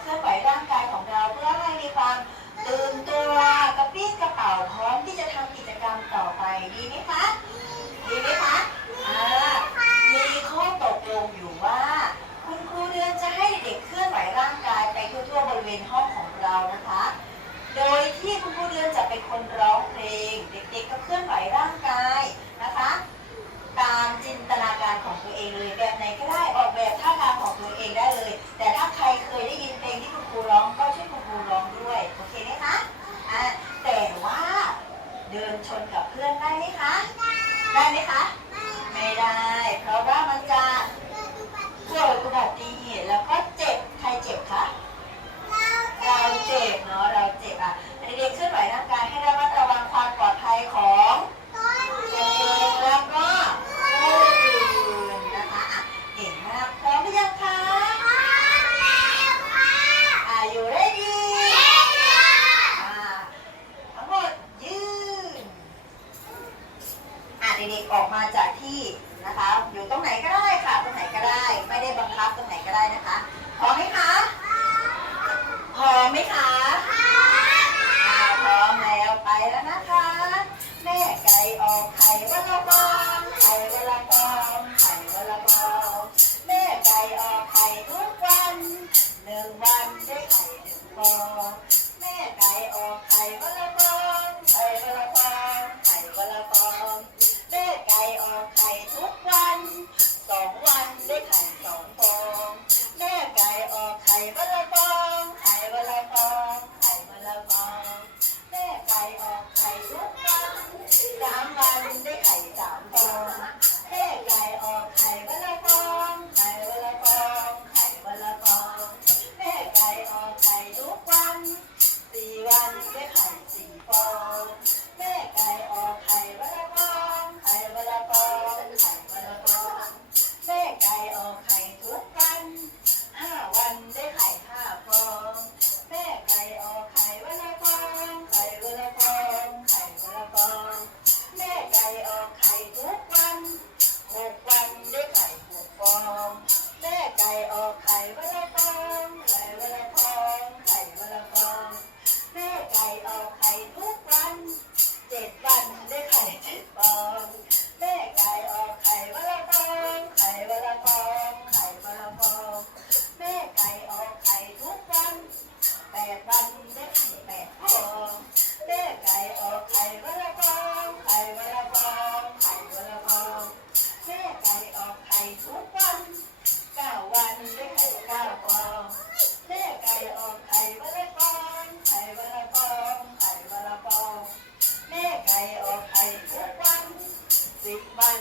เคลื่อนไหวร่างกายของเราเพื่อให้มีความตื่นตัวกระปี้กระเป๋าพร้อมที่จะทำกิจกรรมต่อไปดีไหมคะดีไหมคะอ่ามีข้อตกลงอยู่ว่า คุณครูเดือนจะให้เด็กเคลื่อนไหวร่างกายไปทั่วๆบริเวณห้องของเรานะคะ โดยที่คุณครูเดือนจะเป็นคนร้องเพลง เด็กๆก็เคลื่อนไหวร่างกายนะคะ ตามจินตนาการของตัวเองเลยแบบไหนก็ได้ ทาทางของตัวเองได้เลย แต่ถ้าใครเคยได้ยินเพลงที่คุณครูร้องก็ช่วยคุณครูร้องด้วยโอเคไหมคะอะแต่ว่าเดินชนกับเพื่อนได้ไหมคะ ได้ไหมคะ ไม่ได้ เพราะว่ามันจะเกิดอุบัติเหตุแล้วก็เจ็บ ใครเจ็บคะ เราเจ็บเนาะ เราเจ็บอะเด็กๆเคลื่อนไหวร่างกายให้ระมัดระวังความปลอดภัยของตัวเองแล้วก็ผู้อื่นนะคะอะเก่งมาก พร้อมหรือยังคะอะอยู่ได้ดีอ่าทั้งหมดยืน ออกมาจากที่นะคะ อยู่ตรงไหนก็ได้ค่ะ ตรงไหนก็ได้ ไม่ได้บังคับตรงไหนก็ได้นะคะพร้อมไหมคะพร้อมไหมคะอ่าพร้อมแล้วไปแล้วนะคะ แม่ไก่ออกไข่วันละฟองไข่วันละฟองไข่วันละฟองแม่ไก่ออกไข่ทุกวันหนึ่งวันได้ไข่หนึ่งฟองแม่ไก่ออกไข่วันละฟอง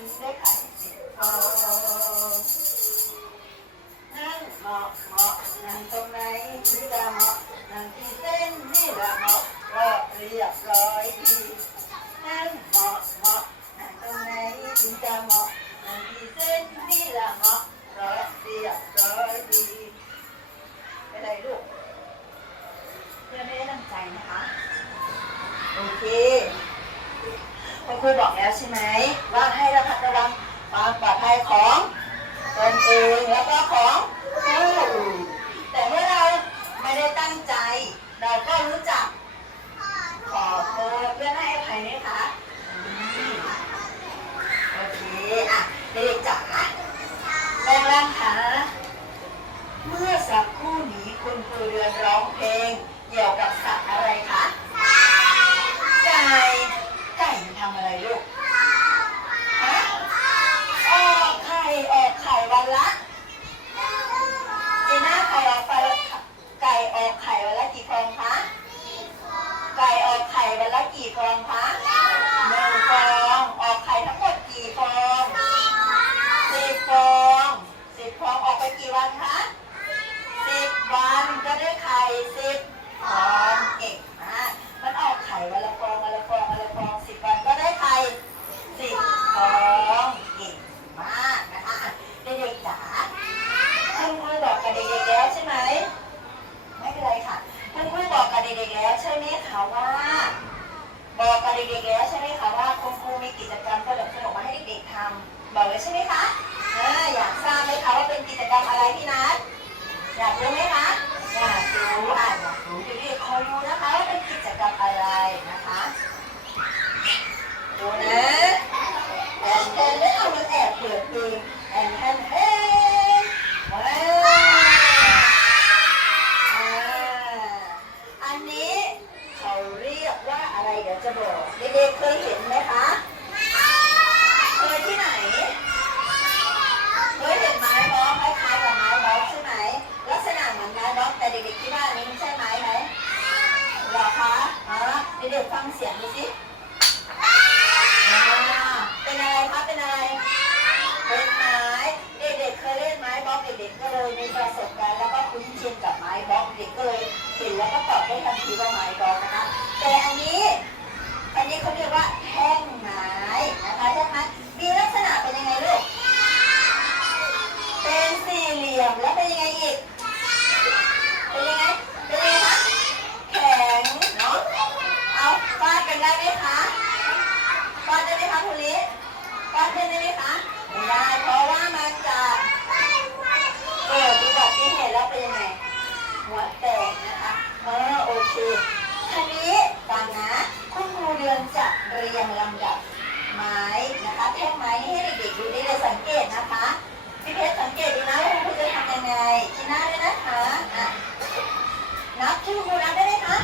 นได้ไข่สิบฟองนั่งเหมาะเหมาะนั่งตรงไหนถึงจะเหมาะนั่งที่เส้นนี่แหละเหมาะก็เรียบร้อยดีนั่งเหมาะเหมาะนั่งตรงไหนถึงจะเหมาะนั่งที่เส้นนี่แหละเหมาะเพราะเรียบร้อยดีเป็นไรลูกเพื่อไม่ได้ตั้งใจนะคะโอเค คุณครูบอกแล้วใช่ไหมว่าให้ระมัดระวังความปลอดภัยของตนเองแล้วก็ของผู้อื่นแต่เมื่อเราไม่ได้ตั้งใจ เราก็รู้จักขอโทษเพื่อให้อภัยไหมคะโอเคอะเด็กๆจ๋าแรงร่างคะเมื่อสักครู่นี้คุณครูเรือนร้องเพลงเกี่ยวกับ กับเด็กๆแล้วใช่ไหมไม่เป็นไรค่ะท่านครูบอกกับเด็กๆแล้วใช่ไหมคะว่า บอกกับเด็กๆแล้วใช่ไหมคะว่าคุณครูมีกิจกรรมสนุกสนุกมาให้เด็กๆทำบอกเลยใช่ไหมคะอยากทราบไหมคะว่าเป็นกิจกรรมอะไรพี่นัทอยากรู้ไหมคะอยากรู้อะอยากรู้เด็กๆคอยดูนะคะว่าเป็นกิจกรรมอะไรนะคะดูนะแอนแอนได้เอามันแอบเปิดปืนแอนแอน ตอบได้ทันทีว่าไม้บล็อกนะคะ แต่อันนี้ อันนี้เขาเรียกว่าแท่งไม้นะคะแท่งไม้มีลักษณะเป็นยังไงลูก เป็นสี่เหลี่ยมแล้วเป็นยังไงอีก เป็นยังไง เป็นยังไงคะ แข็งเนาะ เอาฟาดกันได้ไหมคะฟาดได้ไหมคะคุณลิฟาดได้ไหมคะไม่ได้เพราะว่ามันจะเกิดอุบัติเหตุแล้วเป็นยังไง หัวแตกนะคะเออโอเคทีนี้ฟังนะ คุณครูเดือนจะ เรียงลำดับไม้นะคะแท่งไม้นี่ให้เด็กๆดูได้เลยสังเกตนะคะพี่เพชรสังเกตดูนะว่าคุณครูจะทำยังไงทีหน้าด้วยนะคะอะนับชื่อคุณนับได้ไหมคะ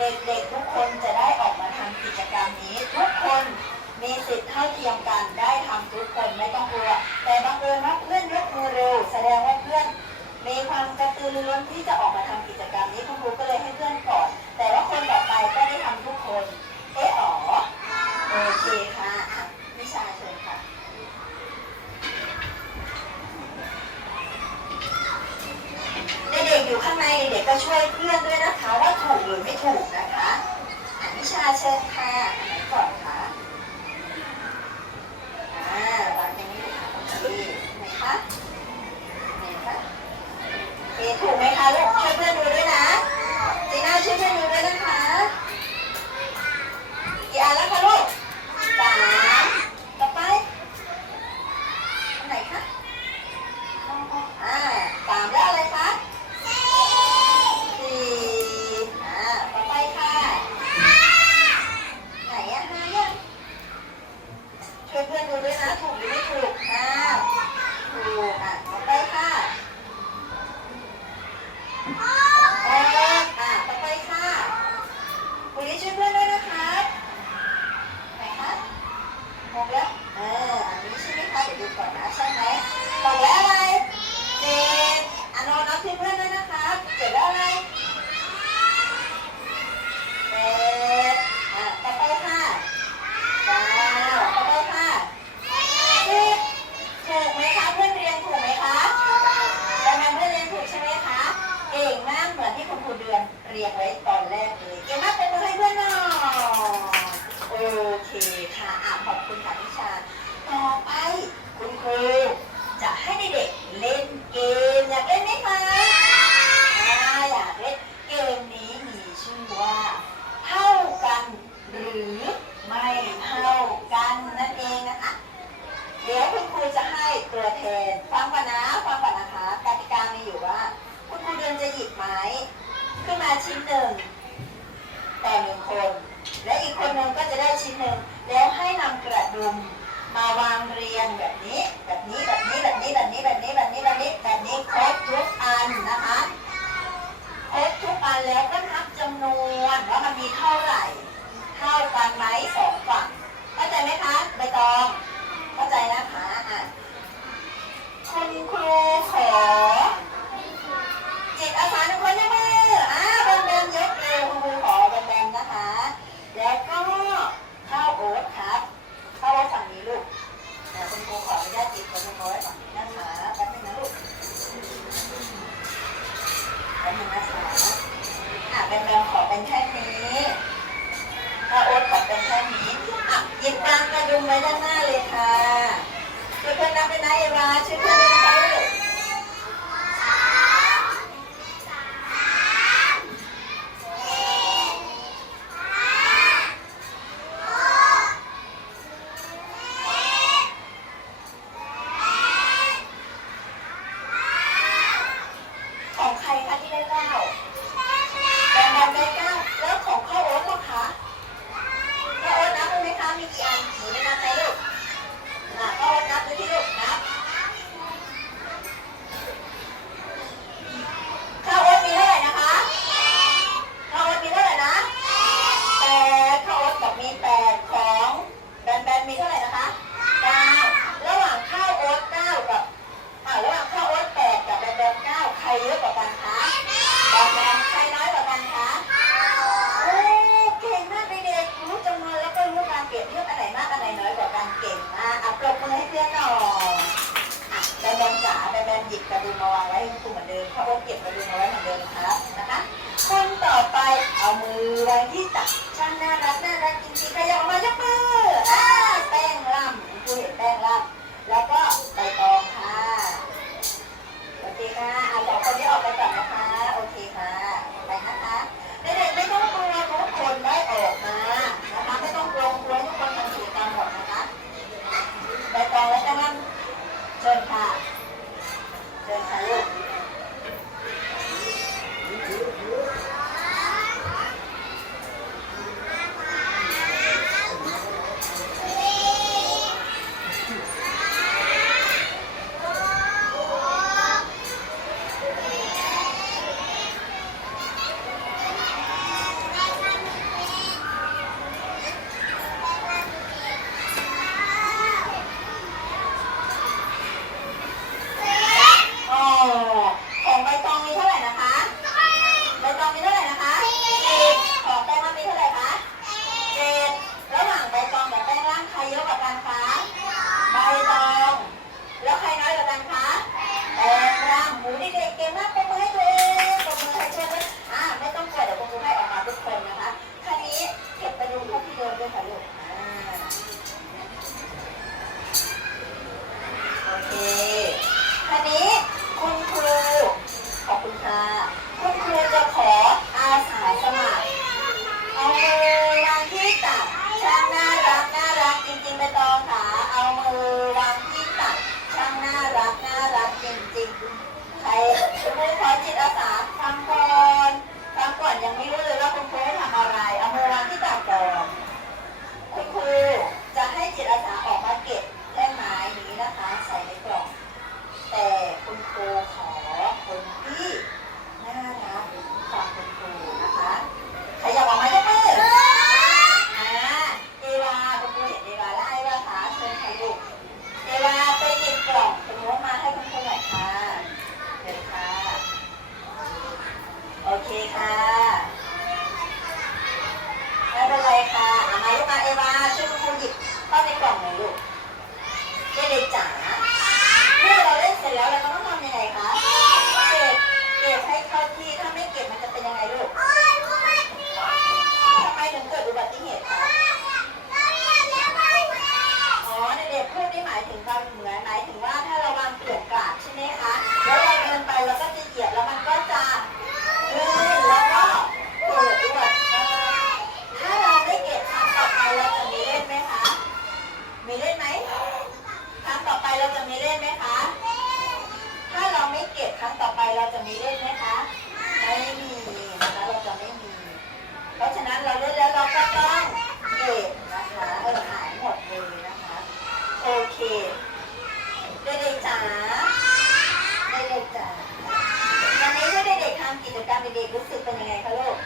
เด็กๆทุกคนจะได้ออกมาทำกิจกรรมนี้ ทุกคนมีสิทธิ์เท่าเทียมกันได้ทำทุกคนไม่ต้องกลัว แต่บางเอิญว่าเพื่อนยกมือเร็ว แสดงว่าเพื่อนมีความกระตือรือร้นที่จะออกมาทำกิจกรรมนี้คุณครูก็เลยให้เพื่อนก่อน แต่ว่าคนต่อไปก็ได้ทำทุกคน เอ๊ะอ๋อโอเคค่ะอะวิชาเชิญค่ะ เด็กๆ อยู่ข้างในเด็กก็ช่วยเพื่อนด้วยนะคะ ว่าถูกหรือไม่ถูกนะคะอ่านวิชาเชิญค่ะอันไหนก่อนคะอ่าวางตรงนี้ค่ะโอเคไหนคะไหนคะเอถูกไหมคะลูกช่วยเพื่อนดูด้วยนะจีน่าช่วยเพื่อนดูด้วยนะคะกี่อันแล้วคะลูกสามต่อไปอันไหนคะอ่าสามแล้วอะไรคะ สี่อ่าต่อไปค่ะ ไหนอะห้ายังช่วยเพื่อนดูด้วยนะถูกไหม ก่อนนะฟังก่อนนะคะกติกามีอยู่ว่า คุณครูเดือนจะหยิบไม้ ขึ้นมาชิ้นหนึ่งแต่หนึ่งคน และอีกคนหนึ่งก็จะได้ชิ้นหนึ่งแล้วให้นำกระดุมมาวางเรียงแบบนี้ แบบนี้แบบนี้แบบนี้แบบนี้แบบนี้แบบนี้แบบนี้แบบนี้ครบทุกอันนะคะครบทุกอันแล้วก็นับจำนวนว่ามันมีเท่าไหร่เท่ากันไหมสองฝั่งเข้าใจไหมคะใบตองเข้าใจนะคะอะ เอาเหมือนเดิมครับนะคะคนต่อไปเอามือวางที่ตักช่างน่ารักน่ารักจริงๆใครยากมายกมือแป้งล่ำคุณเห็นแป้งล่ำแล้วก็ใบตองค่ะโอเคค่ะเอาสองคนนี้ออกไปก่อนนะคะโอเคค่ะไปนะคะเด็กๆไม่ต้องกลัวทุกคนได้ออกมานะคะไม่ต้องกลัวกลัวทุกคนทำกิจกรรมหมดนะคะใบตองและกระล่ำเชิญค่ะเชิญค่ะลูก ช่างน่ารักน่ารักจริงๆไปตองขาเอามือวางที่ตักช่างน่ารักน่ารักจริงๆใครคุณครูขอจิตอาสาทำก่อนทำก่อนยังไม่รู้เลยว่าคุณครู เด็กๆจ๋า เด็กๆจ๋าวันนี้ถ้าเด็กๆทำกิจกรรมเด็กๆรู้สึกเป็นยังไงคะลูก